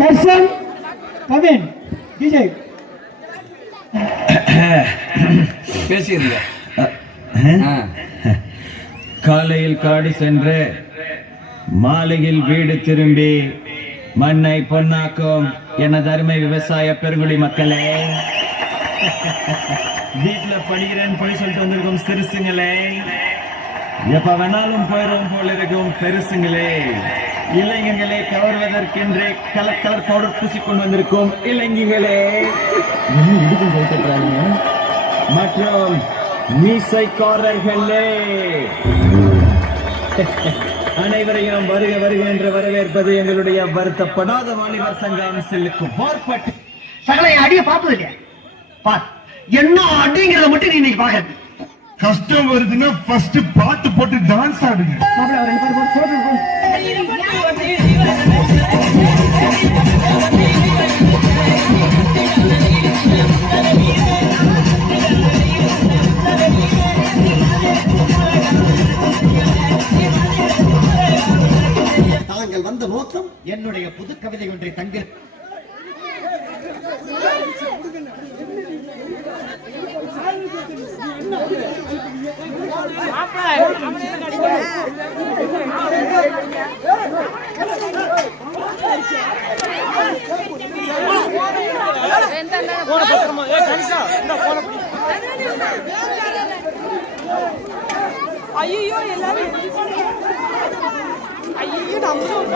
Person, come in. DJ. பேசிடுங்க. காலையில் காடி சென்று மாலையில் வீடு திரும்பி மண்ணை பொன்னாக்கும் எனது அருமை விவசாய பெருங்குடி மக்களே, வீட்டுல படிக்கிறேன்னு போய் சொல்லிட்டு வந்திருக்கும் சிறுசுங்களே, எப்ப வேணாலும் போயிடும் போல இருக்கும் பெருசுங்களே, இளைஞர்களே, கவர்வதற்கென்றே கலர் கலர் பவுடர் பூசிக்கொண்டு வந்திருக்கும் இளைஞர்களே மற்றும் மீசைக்காரர்களே, அனைவரையும் வருக வருக என்று வரவேற்பது எங்களுடைய வருத்தப்படாத வாலிபர் சங்கம் செல்லுக்கு போர்பட்டு. சகலை அடிய பார்த்தது இல்லையா? பார், என்ன அடிங்கிறத மட்டும் நீ இன்னைக்கு பாக்க. கஷ்டம் வருதுன்னா ஃபர்ஸ்ட் பாட்டு போட்டு டான்ஸ் ஆடுங்க. தாங்கள் வந்த நோக்கம் என்னுடைய புது கவிதை ஒன்றை தங்கள் ஐயோ எல்லாரும் ஐயோ நம்மளும்